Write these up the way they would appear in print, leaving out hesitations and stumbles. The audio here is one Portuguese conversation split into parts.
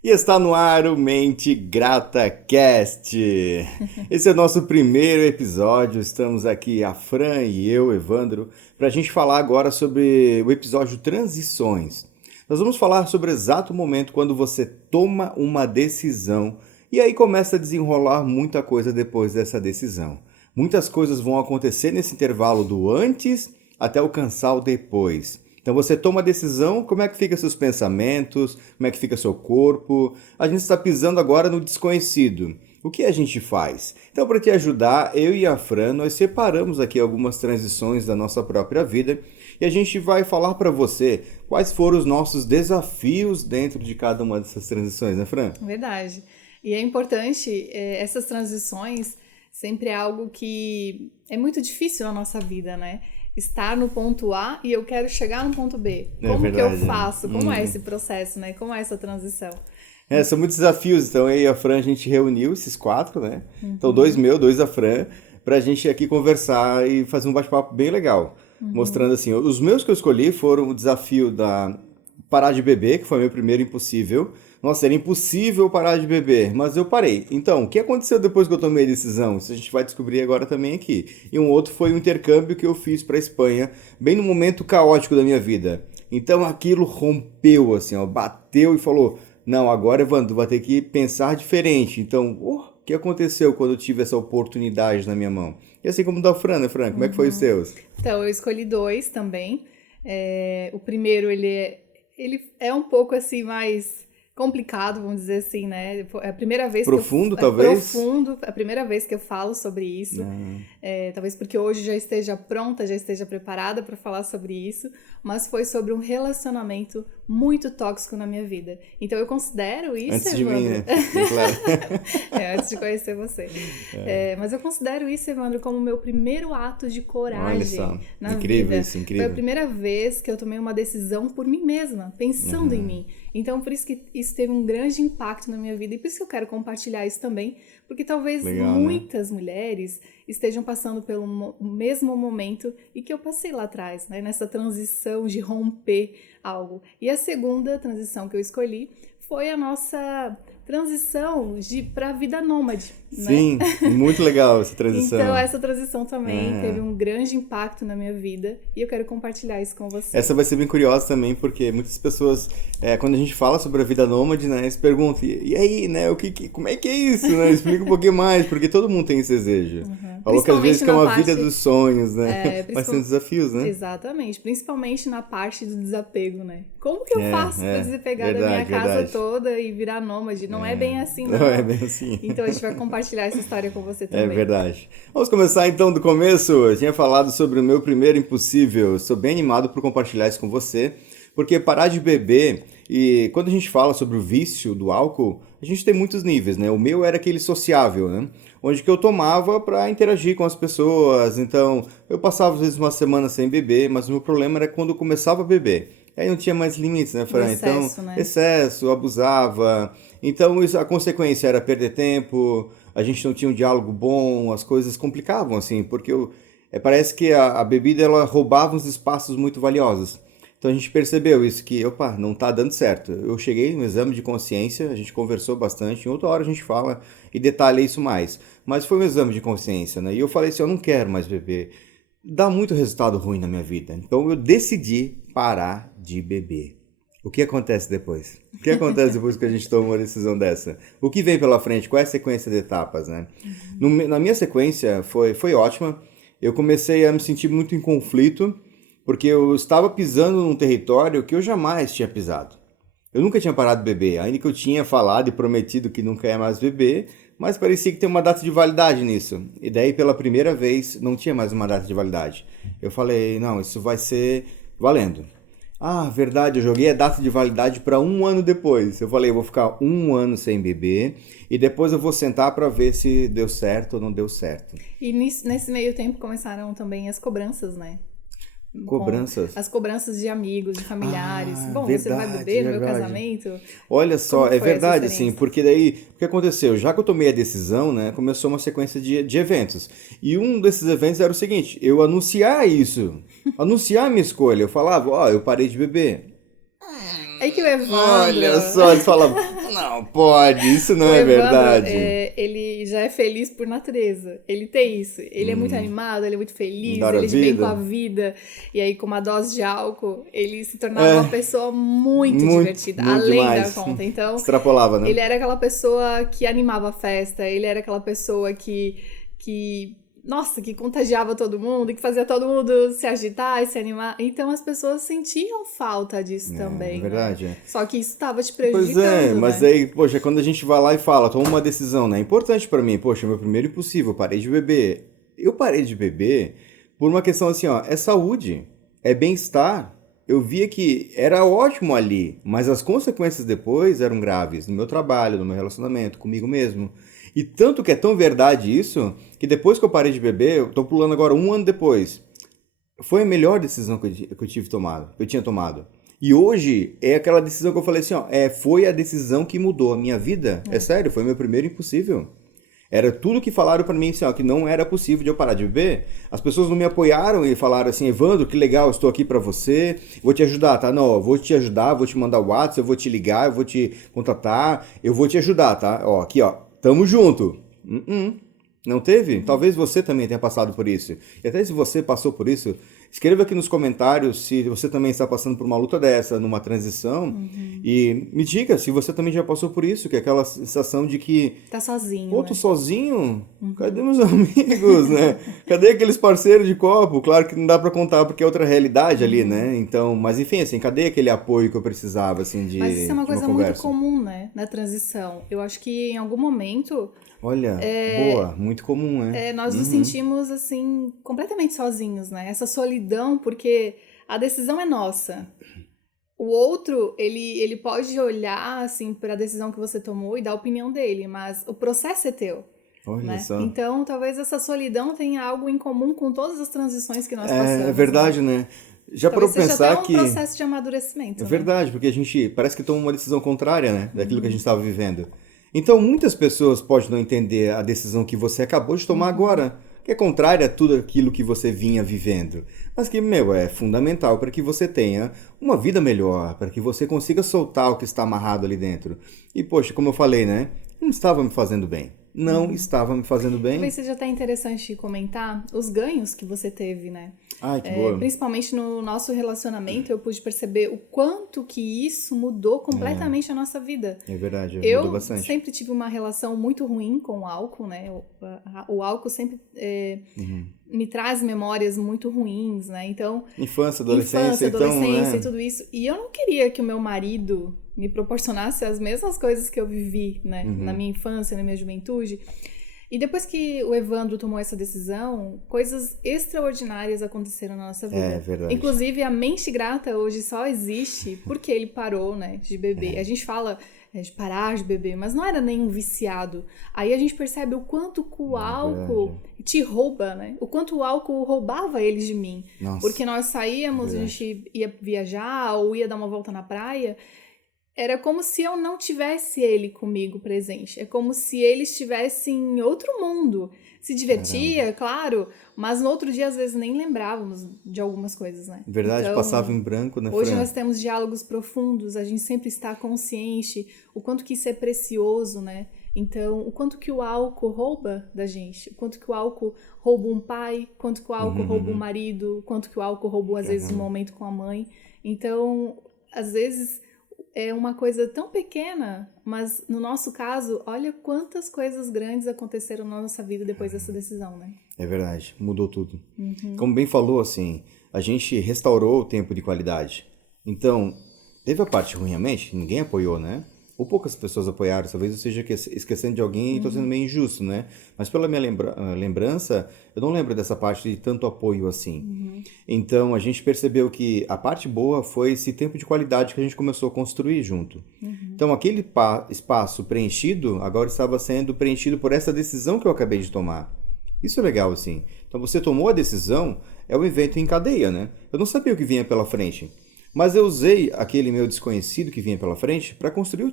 E está no ar o Mente Grata Cast. Esse é o nosso primeiro episódio. Estamos aqui, a Fran e eu, Evandro, para a gente falar agora sobre o episódio Transições. Nós vamos falar sobre o exato momento quando você toma uma decisão e aí começa a desenrolar muita coisa depois dessa decisão. Muitas coisas vão acontecer nesse intervalo do antes até alcançar o depois. Então você toma a decisão, como é que fica seus pensamentos, como é que fica seu corpo. A gente está pisando agora no desconhecido. O que a gente faz? Então, para te ajudar, eu e a Fran, nós separamos aqui algumas transições da nossa própria vida e a gente vai falar para você quais foram os nossos desafios dentro de cada uma dessas transições, né, Fran? Verdade. E é importante, essas transições sempre é algo que é muito difícil na nossa vida, né? Estar no ponto A e eu quero chegar no ponto B. Como verdade, que eu faço? Como é esse processo, né? Como é essa transição? São muitos desafios. Então, eu e a Fran, a gente reuniu esses quatro, né? Então, dois meus, dois da Fran, pra gente aqui conversar e fazer um bate-papo bem legal. Mostrando assim, os meus que eu escolhi foram o desafio da parar de beber, que foi meu primeiro impossível. Nossa, era impossível parar de beber, mas eu parei. Então, o que aconteceu depois que eu tomei a decisão? Isso a gente vai descobrir agora também aqui. E um outro foi um intercâmbio que eu fiz para a Espanha, bem no momento caótico da minha vida. Então aquilo rompeu, assim, ó, bateu e falou: não, agora, Evandro, vai ter que pensar diferente. Então, o que aconteceu quando eu tive essa oportunidade na minha mão? E assim como o da Fran, né, Fran? Como é que foi os seus? Então, eu escolhi dois também. O primeiro, ele é um pouco assim mais complicado, vamos dizer assim, né? É a primeira vez Profundo, que talvez? profundo, é a primeira vez que eu falo sobre isso. Talvez porque hoje já esteja pronta, já esteja preparada para falar sobre isso, mas foi sobre um relacionamento muito tóxico na minha vida. Então eu considero isso, Antes de Evandro. mim, né? Claro. Antes de conhecer você. Mas eu considero isso, Evandro, como o meu primeiro ato de Olha coragem só, na incrível vida. isso, Foi a incrível. primeira vez que eu tomei uma decisão por mim mesma, pensando em mim. Então, por isso que isso teve um grande impacto na minha vida e por isso que eu quero compartilhar isso também, porque talvez Legal, né? muitas mulheres estejam passando pelo mesmo momento e que eu passei lá atrás, né? Nessa transição de romper algo. E a segunda transição que eu escolhi foi a nossa transição para a vida nômade, né? Sim, muito legal essa transição. Então, essa transição também teve um grande impacto na minha vida e eu quero compartilhar isso com você. Essa vai ser bem curiosa também, porque muitas pessoas, quando a gente fala sobre a vida nômade, né, eles perguntam, e aí, né, como é que é isso, né? Explica um pouquinho mais, porque todo mundo tem esse desejo. Falou que às vezes que é uma vida dos sonhos, né? Mas tem desafios, né? Exatamente, principalmente na parte do desapego, né? Como que eu faço para desapegar da minha verdade, casa verdade. toda e virar nômade? Não é bem assim, não. Não é bem assim. Então a gente vai compartilhar essa história com você É também. verdade. Vamos começar então do começo. Eu tinha falado sobre o meu primeiro impossível. Estou bem animado por compartilhar isso com você, porque parar de beber, e quando a gente fala sobre o vício do álcool, a gente tem muitos níveis, né? O meu era aquele sociável, né? Onde que eu tomava para interagir com as pessoas. Então, eu passava às vezes uma semana sem beber, mas o meu problema era quando eu começava a beber. Aí não tinha mais limites, né, Fran? Excesso, Então, né? excesso, abusava. Então, a consequência era perder tempo, a gente não tinha um diálogo bom, as coisas complicavam, assim, porque parece que a bebida ela roubava uns espaços muito valiosos. Então a gente percebeu isso, que, opa, não tá dando certo. Eu cheguei no exame de consciência, a gente conversou bastante, em outra hora a gente fala e detalha isso mais. Mas foi um exame de consciência, né? E eu falei assim, eu não quero mais beber. Dá muito resultado ruim na minha vida. Então eu decidi parar de beber. O que acontece depois? O que acontece depois que a gente toma uma decisão dessa? O que vem pela frente? Qual é a sequência de etapas, né? Na minha sequência foi ótima. Eu comecei a me sentir muito em conflito, porque eu estava pisando num território que eu jamais tinha pisado. Eu nunca tinha parado de beber, ainda que eu tinha falado e prometido que nunca ia mais beber, mas parecia que tem uma data de validade nisso. E daí, pela primeira vez, não tinha mais uma data de validade. Eu falei, não, isso vai ser valendo. Ah, verdade, eu joguei a data de validade para 1 ano depois. Eu falei, eu vou ficar 1 ano sem beber e depois eu vou sentar para ver se deu certo ou não deu certo. E nesse meio tempo começaram também as cobranças, né? Cobranças? As cobranças de amigos, de familiares. Bom, verdade, você vai beber no meu verdade. casamento? Olha só, Como é foi essa verdade, experiência? assim, porque daí, o que aconteceu? Já que eu tomei a decisão, né, começou uma sequência de eventos. E um desses eventos era o seguinte, eu anunciar isso, anunciar a minha escolha. Eu falava, ó, eu parei de beber. É que o Evandro... Olha só, eles falavam, Não pode, isso não O é Evandro, verdade. ele já é feliz por natureza. Ele tem isso. Ele é muito animado, ele é muito feliz, Adora a ele vem com a vida. vida. E aí, com uma dose de álcool, ele se tornava É, uma pessoa muito divertida, muito além da demais. conta. Então, Extrapolava, né? ele era aquela pessoa que animava a festa, ele era aquela pessoa nossa, que contagiava todo mundo, que fazia todo mundo se agitar e se animar. Então as pessoas sentiam falta disso também, É verdade. né? Só que isso estava te Pois é, prejudicando, mas né? aí, poxa, quando a gente vai lá e fala, toma uma decisão, né? É importante pra mim, poxa, meu primeiro impossível, eu parei de beber. Eu parei de beber por uma questão assim, ó, é saúde, é bem-estar. Eu via que era ótimo ali, mas as consequências depois eram graves no meu trabalho, no meu relacionamento, comigo mesmo. E tanto que é tão verdade isso, que depois que eu parei de beber, eu tô pulando agora um ano depois. Foi a melhor decisão que eu tive tomado, que eu tinha tomado. E hoje é aquela decisão que eu falei assim, ó, foi a decisão que mudou a minha vida. É sério, foi meu primeiro impossível. Era tudo que falaram pra mim assim, ó, que não era possível de eu parar de beber. As pessoas não me apoiaram e falaram assim, Evandro, que legal, estou aqui pra você, vou te ajudar, tá? Não, eu vou te ajudar, vou te mandar o WhatsApp, eu vou te ligar, eu vou te contatar, eu vou te ajudar, tá? Ó, aqui, ó, tamo junto. Não teve? Talvez você também tenha passado por isso. E até se você passou por isso, escreva aqui nos comentários se você também está passando por uma luta dessa, numa transição. E me diga se você também já passou por isso, que é aquela sensação de que, Tá sozinho, pô, tô né? sozinho? Cadê meus amigos, né? Cadê aqueles parceiros de copo? Claro que não dá pra contar porque é outra realidade ali, né? Então, mas enfim, assim, cadê aquele apoio que eu precisava, assim, Mas isso é uma de uma coisa muito conversa? comum, né? Na transição. Eu acho que em algum momento Olha, boa, muito comum, né? nós nos sentimos, assim, completamente sozinhos, né? Essa solidão, porque a decisão é nossa. O outro, ele pode olhar, assim, para a decisão que você tomou e dar a opinião dele, mas o processo é teu, Olha né? só. Então, talvez essa solidão tenha algo em comum com todas as transições que nós É passamos, né? verdade, né? Já parou Talvez pra seja até pensar um que processo de é amadurecimento, né? verdade, porque a gente parece que toma uma decisão contrária, né, daquilo que a gente estava vivendo. Então, muitas pessoas podem não entender a decisão que você acabou de tomar agora, que é contrária a tudo aquilo que você vinha vivendo, mas que, meu, é fundamental para que você tenha uma vida melhor, para que você consiga soltar o que está amarrado ali dentro. E, poxa, como eu falei, né, não estava me fazendo bem. Não estava me fazendo Talvez bem. seja até interessante comentar os ganhos que você teve, né? Ai, que boa. Principalmente no nosso relacionamento, eu pude perceber o quanto que isso mudou completamente a nossa vida. É verdade, mudou Eu bastante. sempre tive uma relação muito ruim com o álcool, né? O álcool sempre me traz memórias muito ruins, né? Então, Infância, adolescência, infância, então, adolescência e né? tudo isso. E eu não queria que o meu marido me proporcionasse as mesmas coisas que eu vivi, né? Na minha infância, na minha juventude. E depois que o Evandro tomou essa decisão, coisas extraordinárias aconteceram na nossa vida. É verdade. Inclusive, a mente grata hoje só existe porque ele parou, né, de beber. A gente fala de parar de beber, mas não era nenhum viciado. Aí a gente percebe o quanto que o álcool te rouba, né? O quanto o álcool roubava eles de mim. Nossa, Porque nós saíamos, a gente ia viajar ou ia dar uma volta na praia. Era como se eu não tivesse ele comigo presente. É como se ele estivesse em outro mundo. Se divertia, claro, mas no outro dia às vezes nem lembrávamos de algumas coisas, né? verdade, Então, passava em branco, né, hoje Fran? nós temos diálogos profundos, a gente sempre está consciente o quanto que isso é precioso, né? Então, o quanto que o álcool rouba da gente, o quanto que o álcool rouba um pai, o quanto que o álcool rouba um marido, o quanto que o álcool rouba às vezes um momento com a mãe. Então, às vezes é uma coisa tão pequena, mas no nosso caso, olha quantas coisas grandes aconteceram na nossa vida depois dessa decisão, né? É verdade, mudou tudo. Como bem falou, assim, a gente restaurou o tempo de qualidade. Então, teve a parte ruim, realmente, ninguém apoiou, né? Ou poucas pessoas apoiaram, talvez eu esteja esquecendo de alguém e estou sendo meio injusto, né? Mas pela minha lembrança, eu não lembro dessa parte de tanto apoio assim. Então, a gente percebeu que a parte boa foi esse tempo de qualidade que a gente começou a construir junto. Então, aquele espaço preenchido, agora estava sendo preenchido por essa decisão que eu acabei de tomar. Isso é legal, assim. Então, você tomou a decisão, é um evento em cadeia, né? Eu não sabia o que vinha pela frente. Mas eu usei aquele meu desconhecido que vinha pela frente para construir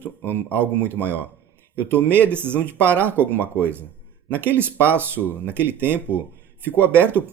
algo muito maior. Eu tomei a decisão de parar com alguma coisa. Naquele espaço, naquele tempo, ficou aberto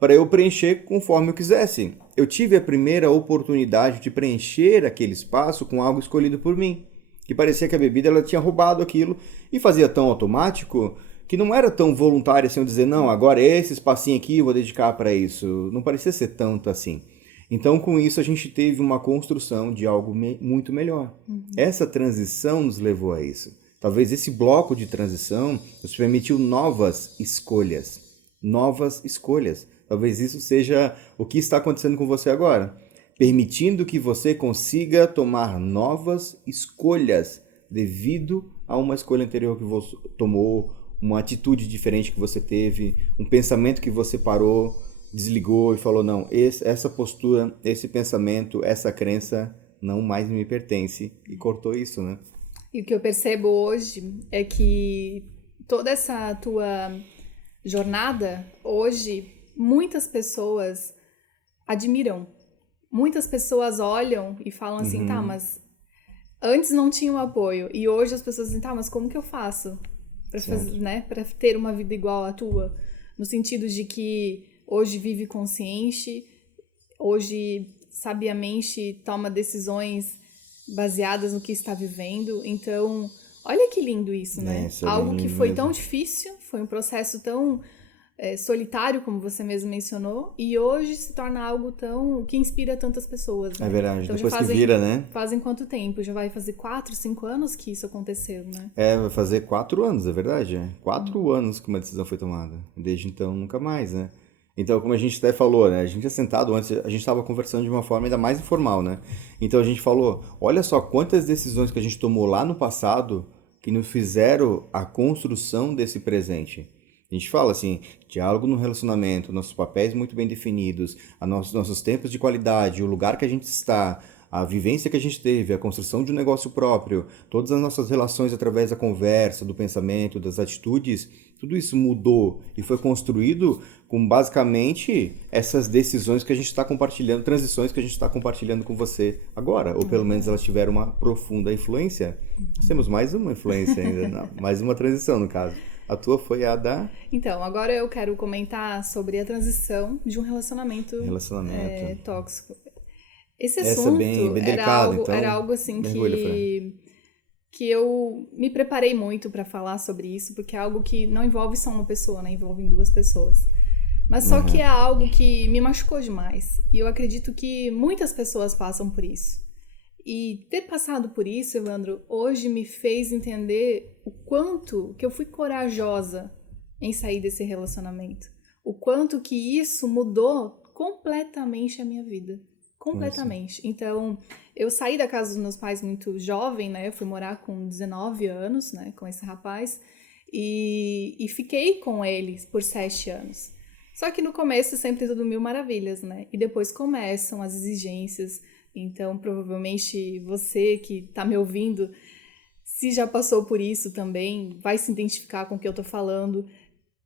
para eu preencher conforme eu quisesse. Eu tive a primeira oportunidade de preencher aquele espaço com algo escolhido por mim. Que parecia que a bebida ela tinha roubado aquilo e fazia tão automático que não era tão voluntário assim eu dizer, não, agora esse espacinho aqui eu vou dedicar para isso. Não parecia ser tanto assim. Então, com isso, a gente teve uma construção de algo muito melhor. Essa transição nos levou a isso. Talvez esse bloco de transição nos permitiu novas escolhas. Novas escolhas. Talvez isso seja o que está acontecendo com você agora. Permitindo que você consiga tomar novas escolhas devido a uma escolha anterior que você tomou, uma atitude diferente que você teve, um pensamento que você parou, desligou e falou, não, essa postura, esse pensamento, essa crença não mais me pertence e cortou isso, né? E o que eu percebo hoje é que toda essa tua jornada, hoje, muitas pessoas admiram. Muitas pessoas olham e falam assim, tá, mas antes não tinha o apoio. E hoje as pessoas dizem, tá, mas como que eu faço para ter uma vida igual à tua? No sentido de que hoje vive consciente, hoje sabiamente toma decisões baseadas no que está vivendo. Então, olha que lindo isso, né? Algo que foi tão difícil, foi um processo tão solitário, como você mesmo mencionou, e hoje se torna algo tão que inspira tantas pessoas, né? É verdade, então, depois que vira, né? Fazem quanto tempo? Já vai fazer 4, 5 anos que isso aconteceu, né? Vai fazer 4 anos, é verdade? 4 anos que uma decisão foi tomada. Desde então, nunca mais, né? Então, como a gente até falou, né? A gente é sentado antes, a gente estava conversando de uma forma ainda mais informal, né? Então a gente falou, olha só quantas decisões que a gente tomou lá no passado que nos fizeram a construção desse presente. A gente fala assim, diálogo no relacionamento, nossos papéis muito bem definidos, nossos tempos de qualidade, o lugar que a gente está, a vivência que a gente teve, a construção de um negócio próprio, todas as nossas relações através da conversa, do pensamento, das atitudes, tudo isso mudou e foi construído com basicamente essas decisões que a gente está compartilhando, transições que a gente está compartilhando com você agora, ou pelo menos elas tiveram uma profunda influência. Nós temos mais uma influência ainda, não, mais uma transição no caso. A tua foi a da... Então, agora eu quero comentar sobre a transição de um relacionamento tóxico. Esse assunto bem delicado, era algo assim que eu me preparei muito para falar sobre isso, porque é algo que não envolve só uma pessoa, né? Envolve 2 pessoas. Mas só que é algo que me machucou demais. E eu acredito que muitas pessoas passam por isso. E ter passado por isso, Evandro, hoje me fez entender o quanto que eu fui corajosa em sair desse relacionamento. O quanto que isso mudou completamente a minha vida. Completamente. Nossa. Então, eu saí da casa dos meus pais muito jovem, né? Eu fui morar com 19 anos, né? Com esse rapaz. E fiquei com ele por 7 anos. Só que no começo sempre tudo 1000 maravilhas, né? E depois começam as exigências. Então, provavelmente você que está me ouvindo, se já passou por isso também, vai se identificar com o que eu tô falando.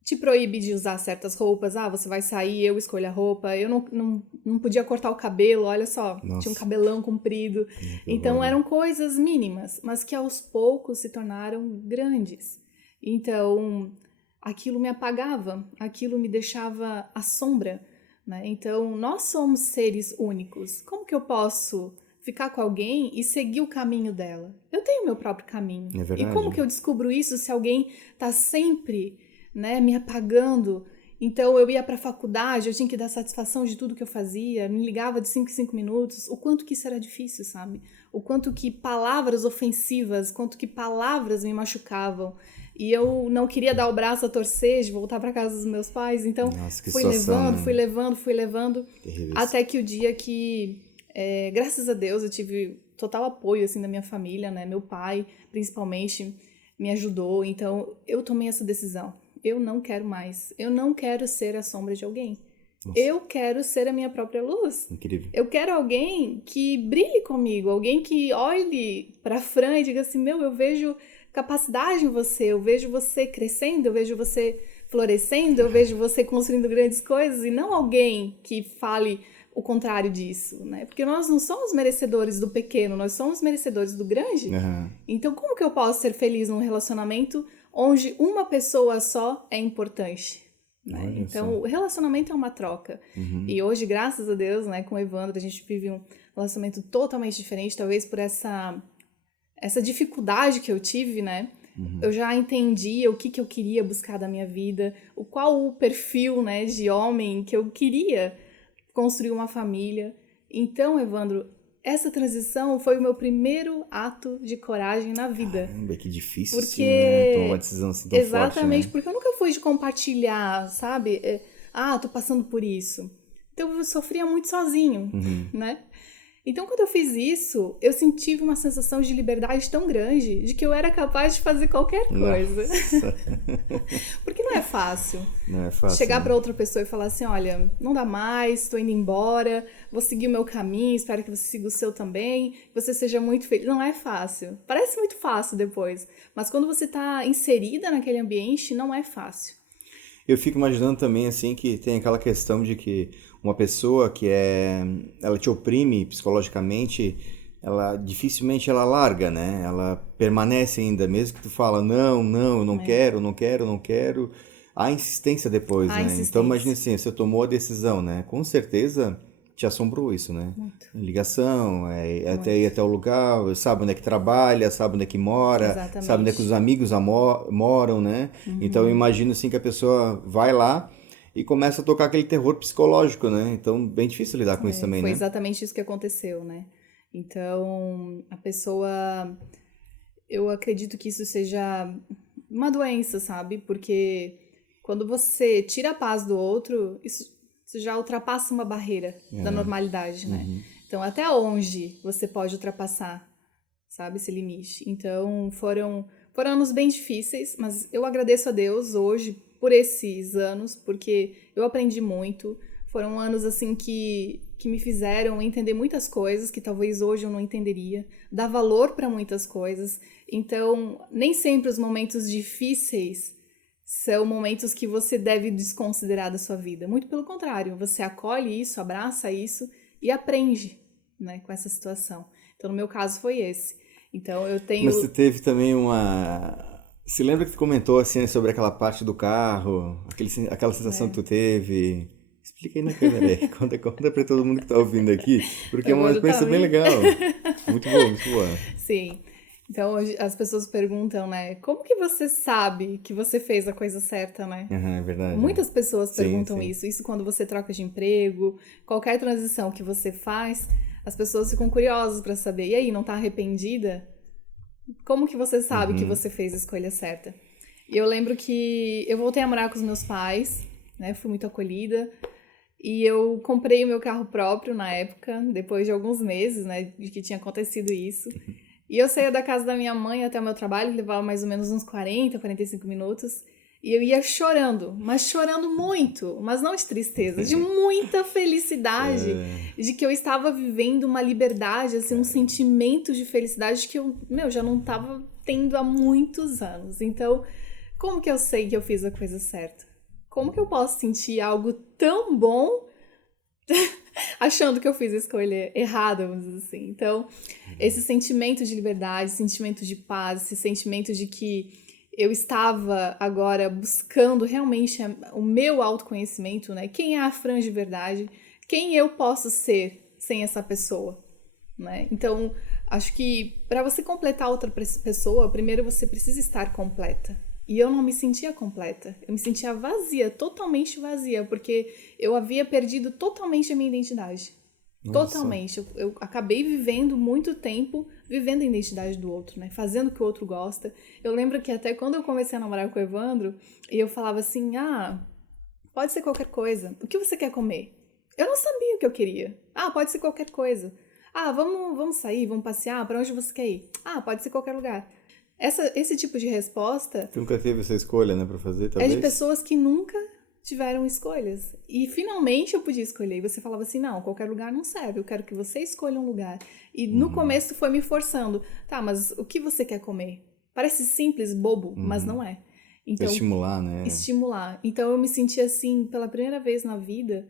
Te proíbe de usar certas roupas. Você vai sair, eu escolho a roupa. Eu não podia cortar o cabelo, olha só. Nossa. Tinha um cabelão comprido. Então, eram coisas mínimas, mas que aos poucos se tornaram grandes. Então, aquilo me apagava, aquilo me deixava à sombra, né? Então, nós somos seres únicos. Como que eu posso ficar com alguém e seguir o caminho dela? Eu tenho o meu próprio caminho. É verdade. E como que eu descubro isso se alguém está sempre, né, me apagando? Então, eu ia para a faculdade, eu tinha que dar satisfação de tudo que eu fazia, me ligava de 5 em 5 minutos. O quanto que isso era difícil, sabe? O quanto que palavras ofensivas, quanto que palavras me machucavam. E eu não queria dar o braço a torcer de voltar para casa dos meus pais. Então, fui levando. Terrível. Até que o dia que, graças a Deus, eu tive total apoio assim, da minha família, né? Meu pai, principalmente, me ajudou. Então, eu tomei essa decisão. Eu não quero mais. Eu não quero ser a sombra de alguém. Nossa. Eu quero ser a minha própria luz. Incrível. Eu quero alguém que brilhe comigo. Alguém que olhe para Fran e diga assim, eu vejo capacidade em você, eu vejo você crescendo, eu vejo você florescendo, eu vejo você construindo grandes coisas, e não alguém que fale o contrário disso, né? Porque nós não somos merecedores do pequeno, nós somos merecedores do grande. Então, como que eu posso ser feliz num relacionamento onde uma pessoa só é importante? Né? Então, o relacionamento é uma troca. E hoje, graças a Deus, né, com o Evandro, a gente vive um relacionamento totalmente diferente, talvez por essa essa dificuldade que eu tive, né? Eu já entendia o que eu queria buscar da minha vida, qual o perfil, né, de homem que eu queria construir uma família. Então, Evandro, essa transição foi o meu primeiro ato de coragem na vida. Caramba, que difícil, sim, né? Tomar uma Porque, decisão assim tão forte, exatamente, né? porque eu nunca fui de compartilhar, sabe? Tô passando por isso. Então, eu sofria muito sozinho, né? Então, quando eu fiz isso, eu senti uma sensação de liberdade tão grande de que eu era capaz de fazer qualquer coisa. Nossa, Porque não é fácil não é fácil, chegar né? para outra pessoa e falar assim, olha, não dá mais, tô indo embora, vou seguir o meu caminho, espero que você siga o seu também, que você seja muito feliz. Não é fácil. Parece muito fácil depois, mas quando você tá inserida naquele ambiente, não é fácil. Eu fico imaginando também, assim, que tem aquela questão de que uma pessoa ela te oprime psicologicamente, ela dificilmente ela larga, né? Ela permanece ainda, mesmo que tu fala, não, não, eu não É. quero, não quero, não quero, há insistência depois, A né? Então imagine insistência. assim, você tomou a decisão, né? Com certeza te assombrou isso, né? Muito, Ligação, até ir muito. até o lugar, sabe onde é que trabalha, sabe onde é que mora, sabe onde é que os Exatamente. amigos moram, né? Então eu imagino assim que a pessoa vai lá e começa a tocar aquele terror psicológico, né? Então bem difícil lidar com isso também, Foi né? exatamente isso que aconteceu, né? Então, a pessoa. Eu acredito que isso seja uma doença, sabe? Porque quando você tira a paz do outro, isso já ultrapassa uma barreira da É. normalidade, né? Uhum. Então, até onde você pode ultrapassar, sabe, esse limite? Então, foram anos bem difíceis, mas eu agradeço a Deus hoje por esses anos, porque eu aprendi muito. Foram anos, assim, que me fizeram entender muitas coisas que talvez hoje eu não entenderia, dar valor para muitas coisas. Então, nem sempre os momentos difíceis são momentos que você deve desconsiderar da sua vida. Muito pelo contrário, você acolhe isso, abraça isso e aprende, né, com essa situação. Então, no meu caso foi esse. Então, eu Mas você tenho. teve também uma. Se lembra que tu comentou assim sobre aquela parte do carro, aquela sensação que É, tu teve? Explica aí na câmera aí, conta pra todo mundo que tá ouvindo aqui, o porque é uma Evandro tá experiência bem me. legal. Muito boa, muito boa. Sim. Então, hoje as pessoas perguntam, né? Como que você sabe que você fez a coisa certa, né? Aham, é verdade. É. Muitas pessoas Sim, perguntam sim. isso. Isso quando você troca de emprego, qualquer transição que você faz, as pessoas ficam curiosas para saber. E aí, não tá arrependida? Como que você sabe que Uhum. você fez a escolha certa? E eu lembro que eu voltei a morar com os meus pais, né? Fui muito acolhida. E eu comprei o meu carro próprio na época, depois de alguns meses, né, de que tinha acontecido isso. E eu saía da casa da minha mãe até o meu trabalho, que levava mais ou menos uns 45 minutos. E eu ia chorando, mas chorando muito, mas não de tristeza, de muita felicidade, de que eu estava vivendo uma liberdade, assim, um sentimento de felicidade que eu, já não estava tendo há muitos anos. Então, como que eu sei que eu fiz a coisa certa? Como que eu posso sentir algo tão bom achando que eu fiz a escolha errada, vamos dizer assim? Então, esse sentimento de liberdade, esse sentimento de paz, esse sentimento de que eu estava agora buscando realmente o meu autoconhecimento, né? Quem é a Fran de verdade? Quem eu posso ser sem essa pessoa, né? Então, acho que para você completar outra pessoa, primeiro você precisa estar completa. E eu não me sentia completa. Eu me sentia vazia, totalmente vazia, porque eu havia perdido totalmente a minha identidade. Olha só. Totalmente. Eu acabei vivendo muito tempo vivendo a identidade do outro, né? Fazendo o que o outro gosta. Eu lembro que até quando eu comecei a namorar com o Evandro, eu falava assim: pode ser qualquer coisa. O que você quer comer? Eu não sabia o que eu queria. Pode ser qualquer coisa. Vamos sair, vamos passear, para onde você quer ir? Pode ser qualquer lugar. Esse tipo de resposta Tu nunca teve essa escolha, né, pra fazer, é de talvez? pessoas que nunca tiveram escolhas. E finalmente eu podia escolher. E você falava assim: não, qualquer lugar não serve, eu quero que você escolha um lugar. E no começo foi me forçando: tá, mas o que você quer comer? Parece simples, bobo, mas não é. Pra Então, estimular, né? estimular. Então eu me senti assim, pela primeira vez na vida,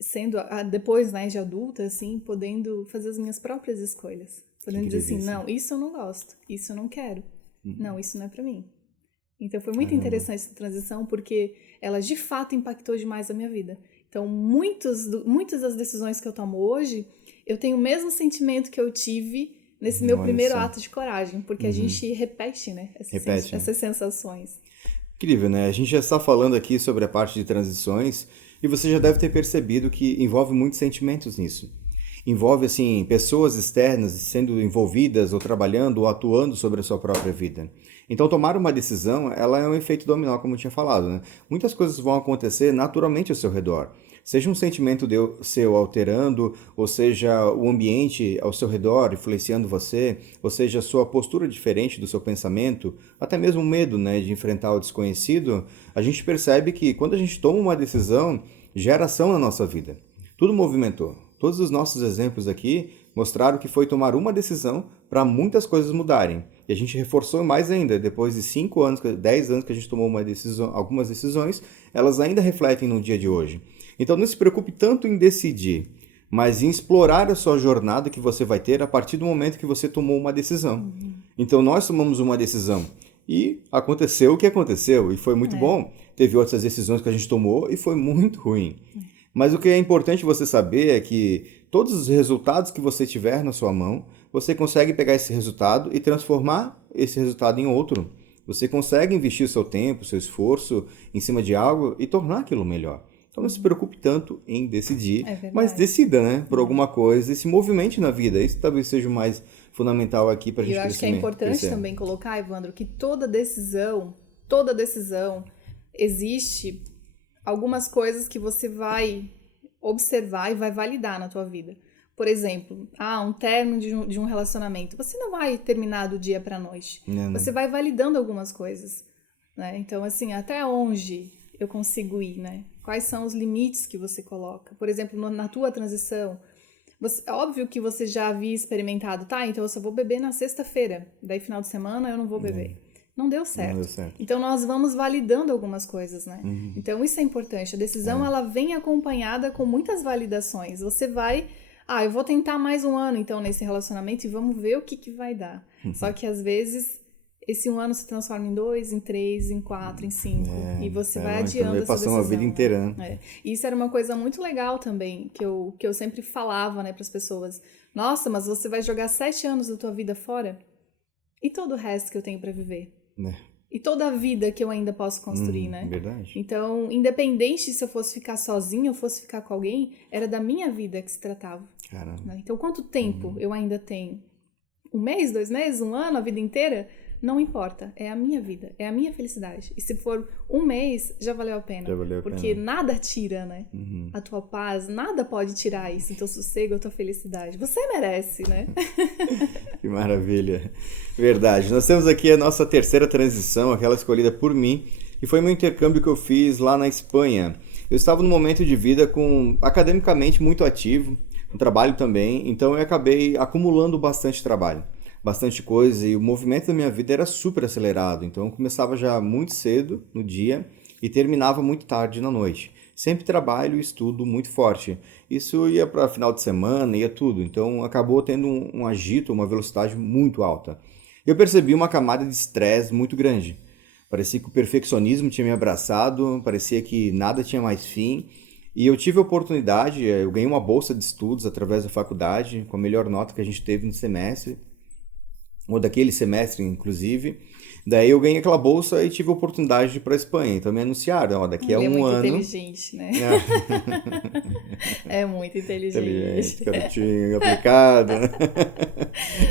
sendo depois, né, de adulta, assim, podendo fazer as minhas próprias escolhas. Que Podendo dizer assim: delícia. não, isso eu não gosto, isso eu não quero. Não, isso não é pra mim. Então foi muito Caramba. interessante essa transição porque ela de fato impactou demais a minha vida. Então muitas das decisões que eu tomo hoje, eu tenho o mesmo sentimento que eu tive nesse meu Olha primeiro só. ato de coragem, porque a gente repete, né, Repete. essas sensações. Incrível, né? A gente já está falando aqui sobre a parte de transições e você já deve ter percebido que envolve muitos sentimentos nisso. Envolve, assim, pessoas externas sendo envolvidas ou trabalhando ou atuando sobre a sua própria vida. Então, tomar uma decisão, ela é um efeito dominó, como eu tinha falado, né? Muitas coisas vão acontecer naturalmente ao seu redor. Seja um sentimento seu alterando, ou seja o ambiente ao seu redor influenciando você, ou seja a sua postura diferente do seu pensamento, até mesmo o medo, né, de enfrentar o desconhecido, a gente percebe que quando a gente toma uma decisão, gera ação na nossa vida. Tudo movimentou. Todos os nossos exemplos aqui mostraram que foi tomar uma decisão para muitas coisas mudarem. E a gente reforçou mais ainda, depois de 5 anos, 10 anos que a gente tomou algumas decisões, elas ainda refletem no dia de hoje. Então não se preocupe tanto em decidir, mas em explorar a sua jornada que você vai ter a partir do momento que você tomou uma decisão. Então nós tomamos uma decisão e aconteceu o que aconteceu e foi muito bom. Teve outras decisões que a gente tomou e foi muito ruim. Mas o que é importante você saber é que todos os resultados que você tiver na sua mão, você consegue pegar esse resultado e transformar esse resultado em outro. Você consegue investir o seu tempo, o seu esforço em cima de algo e tornar aquilo melhor. Então não se preocupe tanto em decidir, mas decida, né, por alguma coisa e se movimente na vida. Isso talvez seja o mais fundamental aqui para a gente E eu acho que é importante também colocar, Evandro, que toda decisão, existe algumas coisas que você vai observar e vai validar na tua vida. Por exemplo, um término de um relacionamento. Você não vai terminar do dia para a noite. Não. Você vai validando algumas coisas, né? Então, assim, até onde eu consigo ir, né? Quais são os limites que você coloca? Por exemplo, na tua transição, óbvio que você já havia experimentado, tá? Então eu só vou beber na sexta-feira. Daí, final de semana, eu não vou beber. Não deu certo. Não deu certo. Então, nós vamos validando algumas coisas, né? Então, isso é importante. A decisão, ela vem acompanhada com muitas validações. Você vai... eu vou tentar mais um ano, então, nesse relacionamento e vamos ver o que vai dar. Só que, às vezes, esse um ano se transforma em 2, em 3, em 4, em 5. E você vai adiando essa decisão. Passou uma vida inteira, né? E isso era uma coisa muito legal também, que eu sempre falava, né, para as pessoas. Nossa, mas você vai jogar 7 anos da tua vida fora? E todo o resto que eu tenho para viver? E toda a vida que eu ainda posso construir, né? Verdade. Então, independente se eu fosse ficar sozinha ou fosse ficar com alguém, era da minha vida que se tratava. Caramba. Né? Então, quanto tempo eu ainda tenho? 1 mês, 2 meses, 1 ano, a vida inteira? Não importa. É a minha vida, é a minha felicidade. E se for 1 mês, já valeu a pena. Já valeu a porque pena. nada tira, né? A tua paz, nada pode tirar isso, o teu sossego, a tua felicidade. Você merece, né? Que maravilha. Verdade. Nós temos aqui a nossa terceira transição, aquela escolhida por mim, que foi meu intercâmbio que eu fiz lá na Espanha. Eu estava num momento de vida academicamente muito ativo, no trabalho também, então eu acabei acumulando bastante trabalho, bastante coisa, e o movimento da minha vida era super acelerado, então eu começava já muito cedo no dia e terminava muito tarde na noite. Sempre trabalho e estudo muito forte. Isso ia para final de semana, ia tudo. Então acabou tendo um agito, uma velocidade muito alta. Eu percebi uma camada de estresse muito grande. Parecia que o perfeccionismo tinha me abraçado, parecia que nada tinha mais fim. E eu tive a oportunidade, eu ganhei uma bolsa de estudos através da faculdade, com a melhor nota que a gente teve no semestre, ou daquele semestre, inclusive. Daí eu ganhei aquela bolsa e tive a oportunidade de ir para a Espanha. Então me anunciaram, daqui a um ano... Ele é muito inteligente, né? É muito inteligente. Garotinho, aplicado.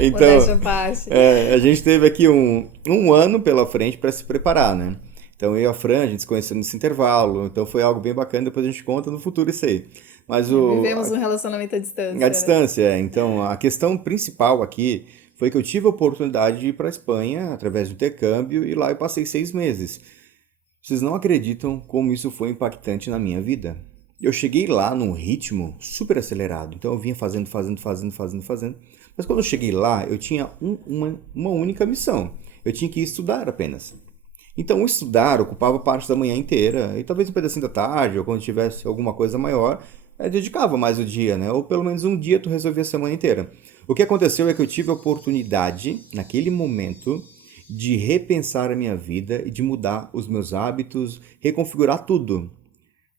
Então, modéstia à parte. a gente teve aqui um ano pela frente para se preparar, né? Então eu e a Fran, a gente se conheceu nesse intervalo. Então foi algo bem bacana, depois a gente conta no futuro isso aí. Mas Vivemos um relacionamento à distância. À distância, Então a questão principal aqui foi que eu tive a oportunidade de ir para a Espanha através do intercâmbio e lá eu passei 6 meses. Vocês não acreditam como isso foi impactante na minha vida. Eu cheguei lá num ritmo super acelerado, então eu vinha fazendo. Mas quando eu cheguei lá, eu tinha uma única missão. Eu tinha que estudar apenas. Então o estudar ocupava parte da manhã inteira e talvez um pedacinho da tarde ou quando tivesse alguma coisa maior, eu dedicava mais o dia, né? Ou pelo menos um dia tu resolvia a semana inteira. O que aconteceu é que eu tive a oportunidade, naquele momento, de repensar a minha vida e de mudar os meus hábitos, reconfigurar tudo.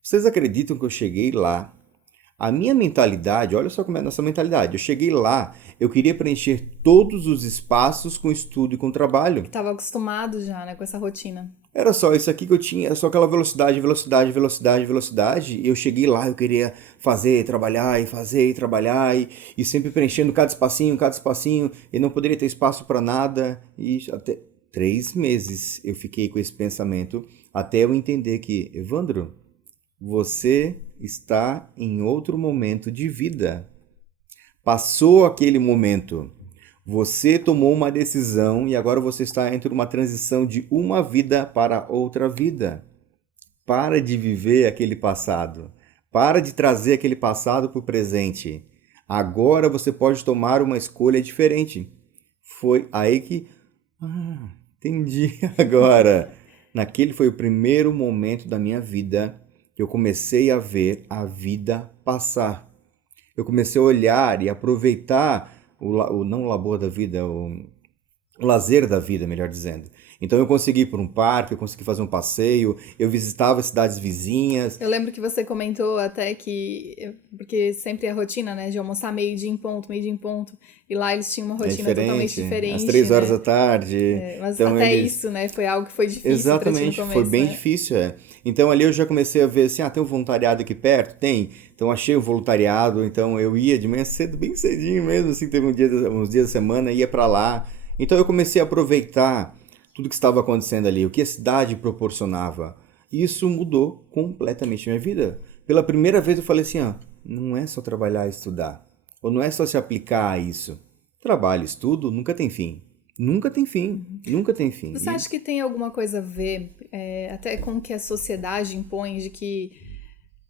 Vocês acreditam que eu cheguei lá, A minha mentalidade, olha só como é a nossa mentalidade. Eu cheguei lá, eu queria preencher todos os espaços com estudo e com trabalho. Estava acostumado já, né, com essa rotina. Era só isso aqui que eu tinha, era só aquela velocidade, velocidade, velocidade, velocidade. E eu cheguei lá, eu queria fazer e trabalhar, e sempre preenchendo cada espacinho, e não poderia ter espaço para nada. E até 3 meses eu fiquei com esse pensamento, até eu entender que, Evandro, você está em outro momento de vida. Passou aquele momento. Você tomou uma decisão e agora você está entre uma transição de uma vida para outra vida. Para de viver aquele passado. Para de trazer aquele passado para o presente. Agora você pode tomar uma escolha diferente. Foi aí que. Ah, entendi agora. Naquele foi o primeiro momento da minha vida que eu comecei a ver a vida passar. Eu comecei a olhar e aproveitar não o labor da vida, o lazer da vida, melhor dizendo. Então eu consegui ir por um parque, eu consegui fazer um passeio, eu visitava cidades vizinhas. Eu lembro que você comentou até que, porque sempre é a rotina, né, de almoçar meio-dia em ponto, e lá eles tinham uma É rotina totalmente diferente, diferente, às 3 horas né? da tarde. Mas Então até eles. isso, né, foi algo que foi difícil pra ti no Exatamente, foi começo, bem né? difícil, é. Então ali eu já comecei a ver assim, tem um voluntariado aqui perto? Tem. Então achei o voluntariado, então eu ia de manhã cedo, bem cedinho mesmo, assim, teve uns dias da semana, ia para lá. Então eu comecei a aproveitar tudo que estava acontecendo ali, o que a cidade proporcionava. E isso mudou completamente a minha vida. Pela primeira vez eu falei assim, não é só trabalhar e estudar, ou não é só se aplicar a isso. Trabalho, estudo, nunca tem fim. Nunca tem fim, nunca tem fim. Você acha que tem alguma coisa a ver, até com o que a sociedade impõe, de que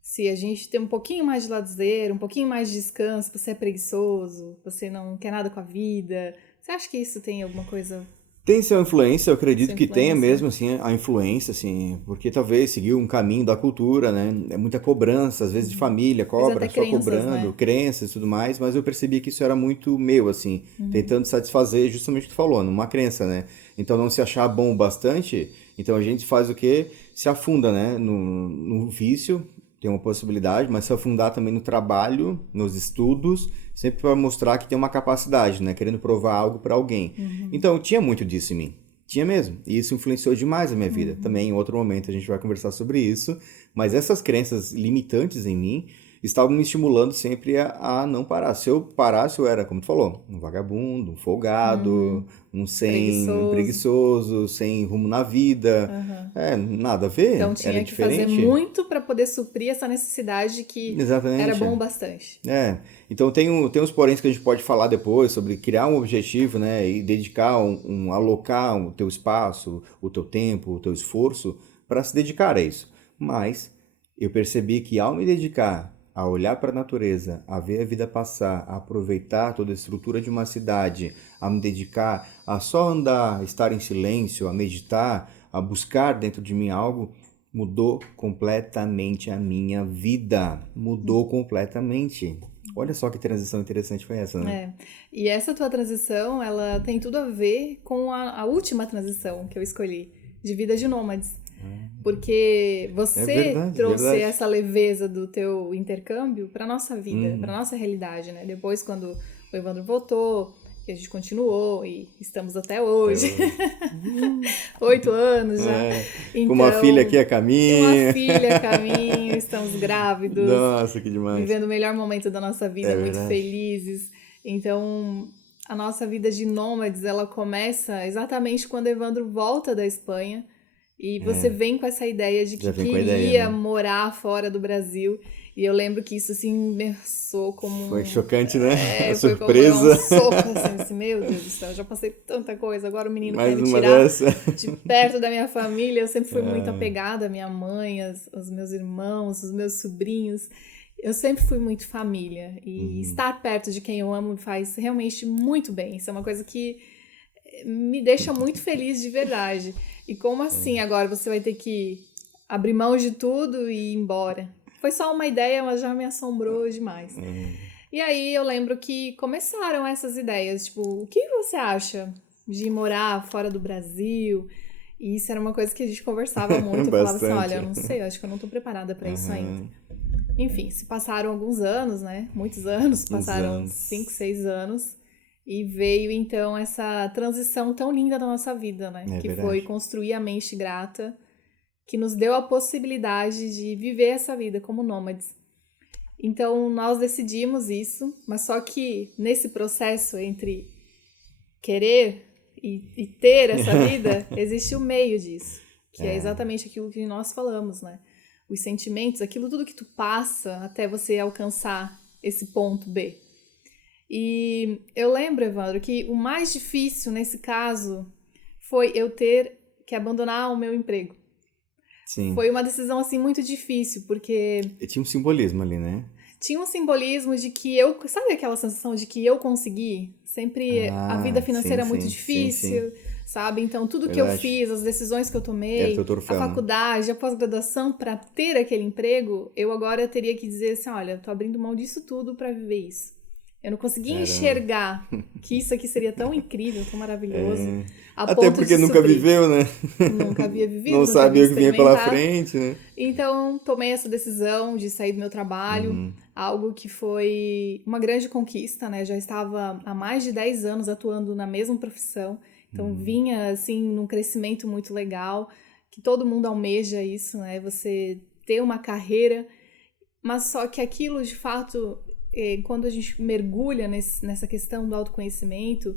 se a gente tem um pouquinho mais de lazer, um pouquinho mais de descanso, você é preguiçoso, você não quer nada com a vida? Você acha que isso tem alguma coisa, Tem sua influência, eu acredito sua que tenha influência? mesmo, assim, a influência, assim, porque talvez seguiu um caminho da cultura, né? É muita cobrança, às vezes de família, Às vezes até cobra, só crenças, cobrando, né? crenças e tudo mais, mas eu percebi que isso era muito meu, assim, tentando satisfazer justamente o que tu falou, numa crença, né? Então não se achar bom o bastante, então a gente faz o quê? Se afunda, né? No vício, tem uma possibilidade, mas se afundar também no trabalho, nos estudos, sempre para mostrar que tem uma capacidade, né? Querendo provar algo para alguém. Então, tinha muito disso em mim. Tinha mesmo. E isso influenciou demais a minha vida. Também, em outro momento, a gente vai conversar sobre isso. Mas essas crenças limitantes em mim estavam me estimulando sempre a não parar. Se eu parasse, eu era, como tu falou, um vagabundo, um folgado, um Preguiçoso. preguiçoso, sem rumo na vida. Aham. Nada a Então ver. Era tinha que fazer diferente. muito para poder suprir essa necessidade que era Exatamente. bom o bastante. Então tem uns poréns que a gente pode falar depois sobre criar um objetivo, né, e dedicar alocar o teu espaço, o teu tempo, o teu esforço para se dedicar a isso. Mas eu percebi que ao me dedicar a olhar para a natureza, a ver a vida passar, a aproveitar toda a estrutura de uma cidade, a me dedicar a só andar, estar em silêncio, a meditar, a buscar dentro de mim algo, mudou completamente a minha vida. Mudou completamente. Olha só que transição interessante foi essa, né? É. E essa tua transição, ela tem tudo a ver com a última transição que eu escolhi, de vida de nômades. Porque É você verdade, trouxe verdade. essa leveza do teu intercâmbio para nossa vida, para nossa realidade, né? Depois, quando o Evandro voltou, que a gente continuou e estamos até hoje, Eu, 8 anos já. com uma filha aqui Então, a tem uma caminho. filha a caminho, estamos grávidos, Nossa, que demais. vivendo o melhor momento da nossa vida, É muito verdade. felizes. Então, a nossa vida de nômades, ela começa exatamente quando Evandro volta da Espanha e você vem com essa ideia de que Já vem com a ideia, queria né? morar fora do Brasil. E eu lembro que isso assim me soou como Foi chocante, né? A foi como dar um surpresa. soco assim, meu Deus do céu, eu já passei tanta coisa, agora o menino quer Mais me uma tirar dessa. de perto da minha família. Eu sempre fui muito apegada à minha mãe, aos meus irmãos, os meus sobrinhos. Eu sempre fui muito família. E estar perto de quem eu amo me faz realmente muito bem. Isso é uma coisa que me deixa muito feliz de verdade. E como assim agora você vai ter que abrir mão de tudo e ir embora? Foi só uma ideia, mas já me assombrou demais. E aí eu lembro que começaram essas ideias, tipo, o que você acha de morar fora do Brasil? E isso era uma coisa que a gente conversava muito. Eu falava assim, olha, Bastante. eu não sei, eu acho que eu não tô preparada pra isso ainda. Enfim, se passaram alguns anos, né? Muitos anos, passaram anos. 5, 6 anos. E veio, então, essa transição tão linda da nossa vida, né? É que verdade. foi construir a mente grata, que nos deu a possibilidade de viver essa vida como nômades. Então, nós decidimos isso, mas só que nesse processo entre querer e ter essa vida, existe o meio disso, que é exatamente aquilo que nós falamos, né? Os sentimentos, aquilo tudo que tu passa até você alcançar esse ponto B. E eu lembro, Evandro, que o mais difícil nesse caso foi eu ter que abandonar o meu emprego. Sim. Foi uma decisão, assim, muito difícil, porque E tinha um simbolismo ali, né? tinha um simbolismo de que eu... Sabe aquela sensação de que eu consegui? Sempre a vida financeira é muito difícil, sabe? Então, tudo que eu Verdade. fiz, as decisões que eu Era tomei, teu troféu, a né? faculdade, a pós-graduação, para ter aquele emprego, eu agora teria que dizer assim, olha, tô abrindo mão disso tudo para viver isso. Eu não conseguia Caramba. enxergar que isso aqui seria tão incrível, tão maravilhoso, a Até ponto porque de nunca suprir. viveu, né? Nunca havia vivido, Não nunca sabia havia o que vinha pela experimentado. frente, né? Então, tomei essa decisão de sair do meu trabalho, algo que foi uma grande conquista, né? Já estava há mais de 10 anos atuando na mesma profissão, então vinha, assim, num crescimento muito legal, que todo mundo almeja isso, né? Você ter uma carreira, mas só que aquilo, de fato, quando a gente mergulha nessa questão do autoconhecimento,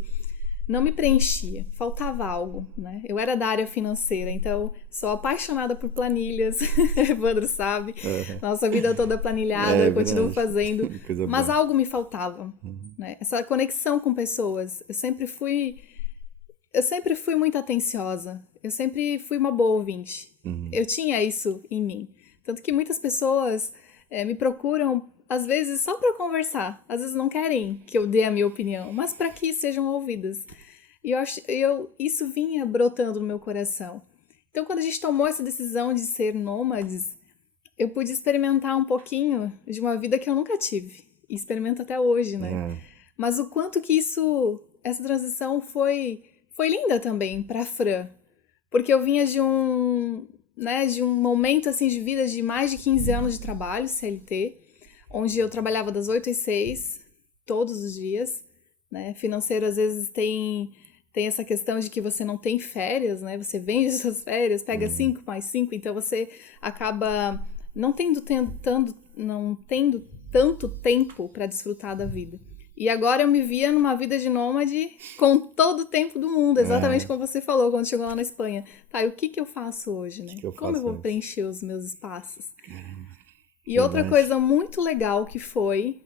não me preenchia, faltava algo, né? Eu era da área financeira, então sou apaixonada por planilhas, Evandro sabe, nossa vida toda planilhada, eu continuo verdade. fazendo, Coisa mas boa. algo me faltava, né? Essa conexão com pessoas, eu sempre fui muito atenciosa, eu sempre fui uma boa ouvinte, eu tinha isso em mim, tanto que muitas pessoas me procuram às vezes só para conversar, às vezes não querem que eu dê a minha opinião, mas para que sejam ouvidas. E isso vinha brotando no meu coração. Então, quando a gente tomou essa decisão de ser nômades, eu pude experimentar um pouquinho de uma vida que eu nunca tive. E experimento até hoje, né? Mas o quanto que essa transição foi linda também para a Fran. Porque eu vinha de um momento assim de vida de mais de 15 anos de trabalho, CLT, onde eu trabalhava das 8 às 6, todos os dias, né? Financeiro, às vezes, tem essa questão de que você não tem férias, né? Você vende suas férias, pega 5 mais 5, então você acaba não tendo tanto tempo para desfrutar da vida. E agora eu me via numa vida de nômade com todo o tempo do mundo, exatamente como você falou quando chegou lá na Espanha. Tá, e o que eu faço hoje, né? Como eu vou preencher os meus espaços? E outra coisa muito legal que foi,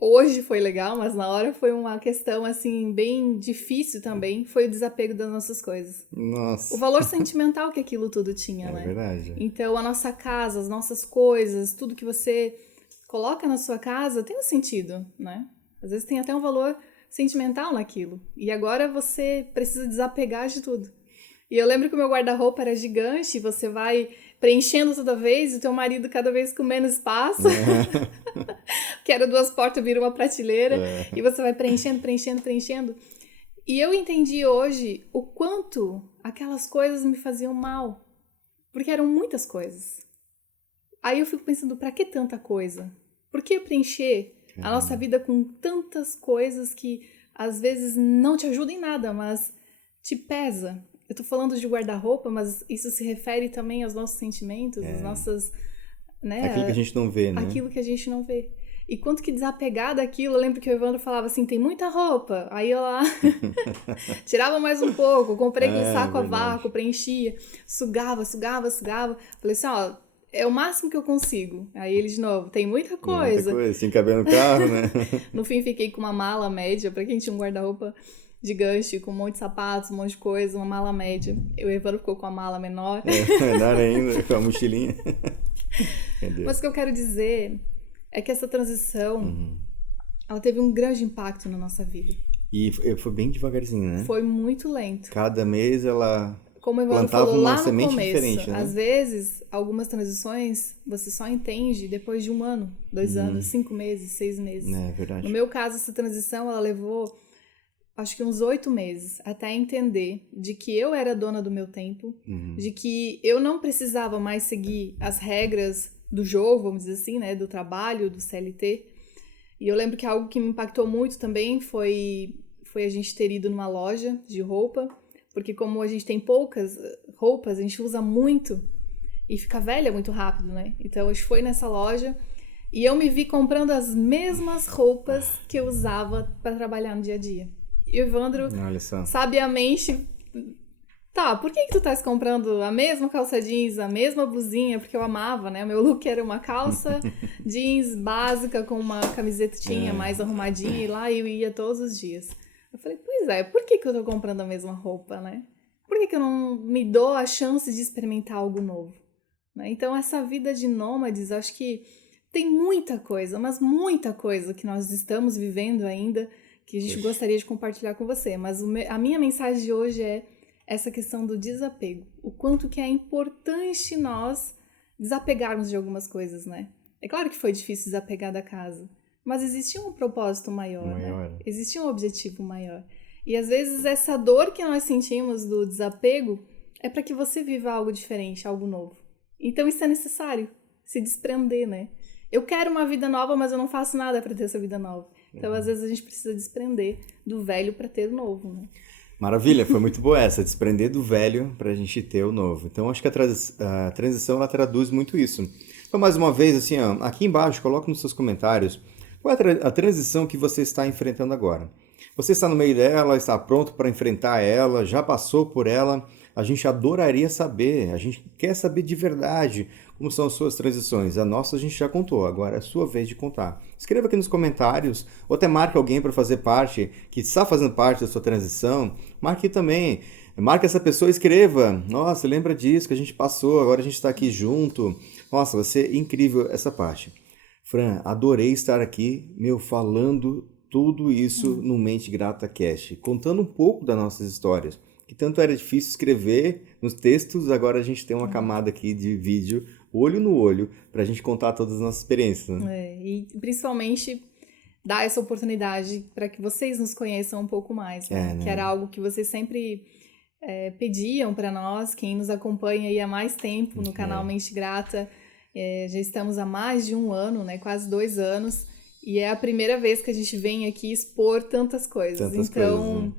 hoje foi legal, mas na hora foi uma questão assim bem difícil também, foi o desapego das nossas coisas. Nossa. O valor sentimental que aquilo tudo tinha, né? É verdade. Então a nossa casa, as nossas coisas, tudo que você coloca na sua casa tem um sentido, né? Às vezes tem até um valor sentimental naquilo. E agora você precisa desapegar de tudo. E eu lembro que o meu guarda-roupa era gigante, você vai preenchendo toda vez, e o teu marido cada vez com menos espaço. Que era 2 portas, vira uma prateleira. E você vai preenchendo. E eu entendi hoje o quanto aquelas coisas me faziam mal. Porque eram muitas coisas. Aí eu fico pensando, pra que tanta coisa? Por que preencher a nossa vida com tantas coisas que às vezes não te ajudam em nada, mas te pesa? Eu tô falando de guarda-roupa, mas isso se refere também aos nossos sentimentos, às nossas... Né, aquilo que a gente não vê, né? Aquilo que a gente não vê. E quanto que desapegar daquilo, eu lembro que o Evandro falava assim, tem muita roupa. Aí eu lá tirava mais um pouco, comprei com saco a vácuo, preenchia, sugava. Falei assim, ó, é o máximo que eu consigo. Aí ele de novo, tem muita coisa. Sem caber no carro, né? No fim fiquei com uma mala média, pra quem tinha um guarda-roupa gigante, com um monte de sapatos, um monte de coisa, uma mala média. O Evandro ficou com a mala menor. Menor ainda, com a mochilinha. Mas o que eu quero dizer é que essa transição, ela teve um grande impacto na nossa vida. E foi bem devagarzinho, né? Foi muito lento. Cada mês ela como o Evandro plantava falou uma lá no semente começo, diferente, né? às vezes, algumas transições você só entende depois de 1 ano, 2 anos, 5 meses, 6 meses. É verdade. No meu caso, essa transição, ela levou, acho que uns 8 meses, até entender de que eu era dona do meu tempo, de que eu não precisava mais seguir as regras do jogo, vamos dizer assim, né, do trabalho, do CLT. E eu lembro que algo que me impactou muito também foi a gente ter ido numa loja de roupa, porque como a gente tem poucas roupas, a gente usa muito e fica velha muito rápido, né? Então a gente foi nessa loja e eu me vi comprando as mesmas roupas que eu usava para trabalhar no dia a dia. E o Evandro, sabiamente, tá, por que tu estás comprando a mesma calça jeans, a mesma blusinha? Porque eu amava, né? O meu look era uma calça jeans básica com uma camisetinha mais arrumadinha e lá eu ia todos os dias. Eu falei, pois é, por que eu tô comprando a mesma roupa, né? Por que eu não me dou a chance de experimentar algo novo? Né? Então, essa vida de nômades, acho que tem muita coisa, mas muita coisa que nós estamos vivendo ainda que a gente gostaria de compartilhar com você. Mas a minha mensagem de hoje é essa questão do desapego. O quanto que é importante nós desapegarmos de algumas coisas, né? É claro que foi difícil desapegar da casa, mas existia um propósito maior, né? Existia um objetivo maior. E às vezes essa dor que nós sentimos do desapego é para que você viva algo diferente, algo novo. Então isso é necessário, se desprender, né? Eu quero uma vida nova, mas eu não faço nada para ter essa vida nova. Então às vezes a gente precisa desprender do velho para ter o novo, né? Maravilha, foi muito boa essa, desprender do velho para a gente ter o novo. Então, acho que a transição, ela traduz muito isso. Então, mais uma vez, assim, ó, aqui embaixo, coloca nos seus comentários qual é a transição que você está enfrentando agora. Você está no meio dela, está pronto para enfrentar ela, já passou por ela. A gente adoraria saber, a gente quer saber de verdade como são as suas transições. A nossa a gente já contou, agora é a sua vez de contar. Escreva aqui nos comentários, ou até marque alguém para fazer parte, que está fazendo parte da sua transição. Marque também, marque essa pessoa e escreva. Nossa, lembra disso que a gente passou, agora a gente está aqui junto. Nossa, vai ser incrível essa parte. Fran, adorei estar aqui, falando tudo isso no Mente Grata Cast, contando um pouco das nossas histórias. Que tanto era difícil escrever nos textos, agora a gente tem uma camada aqui de vídeo, olho no olho, para a gente contar todas as nossas experiências. Né? E principalmente dar essa oportunidade para que vocês nos conheçam um pouco mais, né? Que era algo que vocês sempre pediam para nós, quem nos acompanha aí há mais tempo no canal Mente Grata. Já estamos há mais de 1 ano, né? Quase 2 anos, e é a primeira vez que a gente vem aqui expor tantas coisas. Então,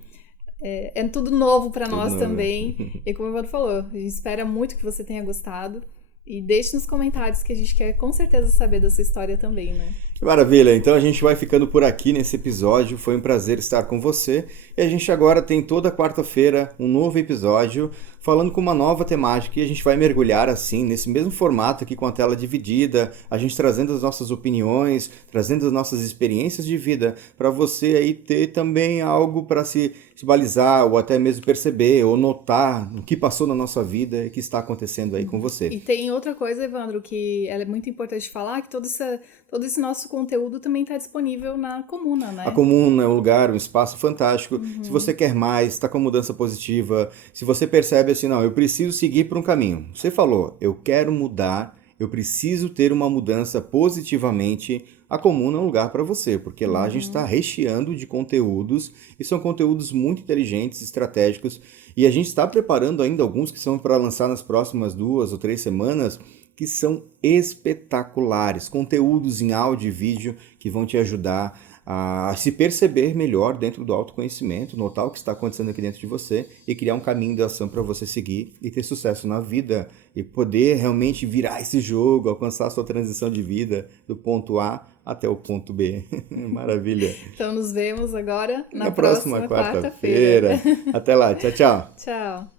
é tudo novo para nós também. E como o Evandro falou, a gente espera muito que você tenha gostado. E deixe nos comentários que a gente quer com certeza saber da sua história também, né? Maravilha, então a gente vai ficando por aqui nesse episódio, foi um prazer estar com você. E a gente agora tem toda quarta-feira um novo episódio falando com uma nova temática e a gente vai mergulhar assim, nesse mesmo formato aqui com a tela dividida, a gente trazendo as nossas opiniões, trazendo as nossas experiências de vida para você aí ter também algo para se balizar ou até mesmo perceber ou notar o que passou na nossa vida e que está acontecendo aí com você. E tem outra coisa, Evandro, que é muito importante falar, que todo esse nosso conteúdo também está disponível na Comuna, né? A Comuna é um lugar, um espaço fantástico. Se você quer mais, está com mudança positiva, se você percebe assim, não, eu preciso seguir por um caminho. Você falou, eu quero mudar, eu preciso ter uma mudança positivamente. A Comuna é um lugar para você, porque lá a gente está recheando de conteúdos e são conteúdos muito inteligentes, estratégicos. E a gente está preparando ainda alguns que são para lançar nas próximas 2 ou 3 semanas, que são espetaculares, conteúdos em áudio e vídeo que vão te ajudar a se perceber melhor dentro do autoconhecimento, notar o que está acontecendo aqui dentro de você e criar um caminho de ação para você seguir e ter sucesso na vida e poder realmente virar esse jogo, alcançar a sua transição de vida do ponto A até o ponto B. Maravilha! Então nos vemos agora na próxima quarta-feira. Até lá, tchau, tchau! Tchau!